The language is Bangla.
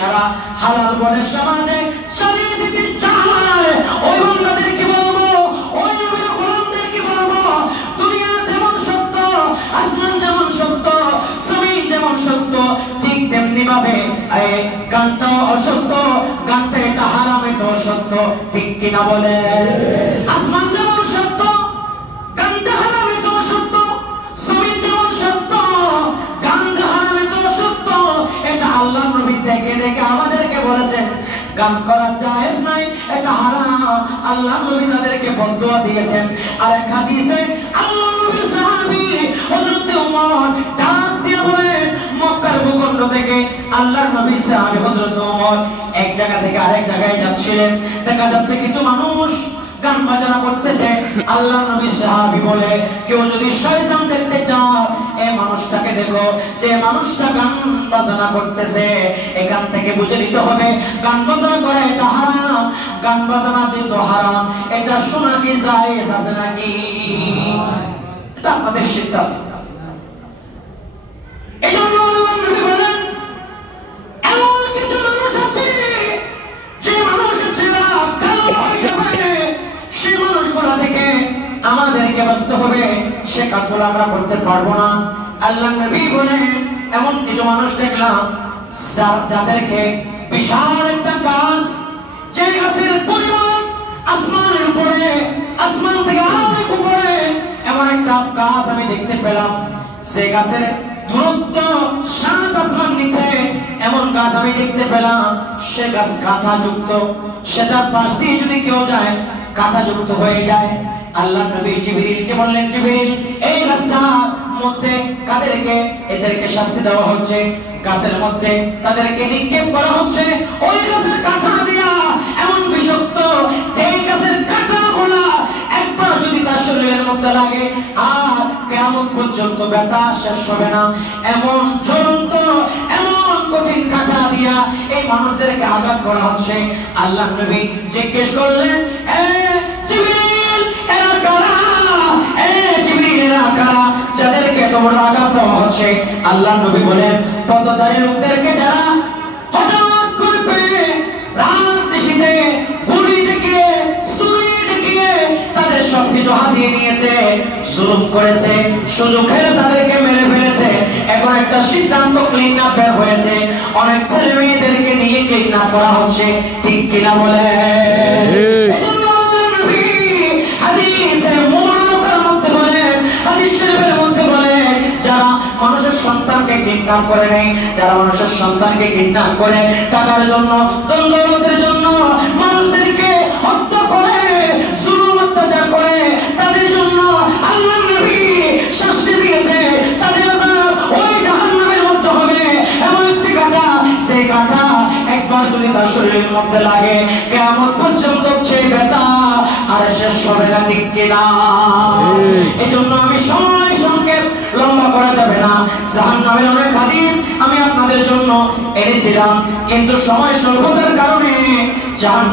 যারা হালাল বলে সমাজে চালিয়ে দিতে চায়, ওই বান্দাদেরকে বলবো, ওই নবীর গোলামদেরকে বলবো, দুনিয়া যেমন সত্য, আসমান যেমন সত্য, জমিন যেমন সত্য, ঠিক তেমনি ভাবে গানটাও অসত্য, গানটা এটা হারাম, এটা অসত্য, ঠিক কিনা বলে? আসমান যেমন সত্য, গানটা হারাম, এটা অসত্য, জমিন যেমন সত্য, গানটা হারাম, এটা অসত্য, এটা আল্লাহ নবী দেখে দেখে আমাদেরকে বলেছেন গান করা জায়েজ নাই, এটা হারাম। আল্লাহ নবী তাদেরকে বদদুয়া দিয়েছেন। আর এক হাদিসে আল্লাহ নবীর সাহাবী হযরত ওমর ডাক দিয়ে বলেন, মক্কার ভূখণ্ড থেকে আল্লাহর নবীর সাহাবী হযরত ওমর এক জায়গা থেকে আরেক জায়গায় যাচ্ছিলেন। দেখা যাচ্ছে কিছু মানুষ গান বাজনা করতেছে। আল্লাহর নবীর সাহাবী বলে, কেউ যদি শয়তান দেখতে চাও, এই মানুষটাকে দেখো, যে মানুষটা গান বাজনা করতেছে, এখান থেকে বুঝে নিতে হবে গান বাজনা করা এটা হারাম। গান বাজনা যেহেতু হারাম, এটা শোনা কি জায়েজ আছে নাকি? এটা আমাদের সিদ্ধান্ত। এজন্য আল্লাহর নবী বলেন, এমন কিছু মানুষ আছে যে মানুষেরা কালো হয়ে যাবে, সেই মানুষগুলা থেকে আমাদেরকে বাঁচতে হবে, সে কাজগুলো আমরা করতে পারবো না। আল্লাহর নবী বলেন, এমন কিছু মানুষ দেখলাম যাদেরকে বিশাল একটা গাছ, যে গাছের পরিমাণ আসমানের উপরে, আসমান থেকে অনেক উপরে, এমন একটা গাছ আমি দেখতে পেলাম, সে গাছের দূরত্ব 7 আসমান নিচে, এমন গাছ আমি দেখতে পেলাম, সে গাছ কাঁটাযুক্ত, সেটার পাশ দিয়ে যদি কেউ যায় কাঁটাযুক্ত হয়ে যায়। আল্লাহ নবী জিবরিলকে বললেন, জিবরিল, এই গাছটার মধ্যে কাদেরকে, এদেরকে শাস্তি দেওয়া হচ্ছে, গাছের মধ্যে তাদেরকে নিক্ষেপ করা হচ্ছে, ওই গাছের কাঁটা দিয়া এমন বিষাক্ত, যে গাছের কাঁটাগুলা একবার যদি তার শরীরের মধ্যে লাগে আর কিয়ামত পর্যন্ত ব্যথা শেষ হবে না, এমন জ্বলন্ত, এমন কঠিন কাঁটা দিয়া এই মানুষদেরকে আঘাত করা হচ্ছে। আল্লাহ নবী জিজ্ঞেস করলেন, জিবরিল, এরা কারা? জিবরিল, এরা কারা যাদেরকে এত বড় আঘাত দেওয়া হচ্ছে? আল্লাহ নবী বলেন, পথচারী লোকদেরকে যারা হঠাৎ করে রাজনীতিতে গুলি দেখিয়ে, ছুরি দেখিয়ে তাদের সবকিছু হাতিয়ে নিয়েছে, জুলুম করেছে, সুযোগ হেরে তাদেরকে মেরে ফেলেছে। এখন একটা সিদ্ধান্ত ক্লিন-আপ বের হয়েছে, অনেক ছেলে মেয়েদেরকে নিয়ে ক্লিন-আপ করা হচ্ছে, ঠিক কিনা বলে? এজন্য আল্লাহ নবী হাদিসে মুবারকার মধ্যে বলেন, হাদিস শরীফের মধ্যে বলেন, যারা মানুষের সন্তানকে কিডন্যাপ করে নেয়, যারা মানুষের সন্তানকে কিডন্যাপ করে টাকার জন্য, দ্বন্দ্বের জন্য, মানুষদেরকে হত্যা করে, জুলুম অত্যাচার করে, তাদের জন্য আল্লাহর নবী শাস্তি দিয়েছে। তাদের আযাব ওই জাহান্নামের মধ্যে হবে, এমন একটি কাঁটা, সেই কাঁটা একবার যদি তার শরীরের মধ্যে লাগে, কিয়ামত পর্যন্ত সেই ব্যথা আর শেষ হবে না, ঠিক কিনা? এজন্য আমি সময় সংক্ষেপ লম্বা করা যাবে না, জাহান্নামের অনেক হাদিস আমি আপনাদের জন্য এনেছিলাম, কিন্তু সময় স্বল্পতার কারণে জাহান্নাম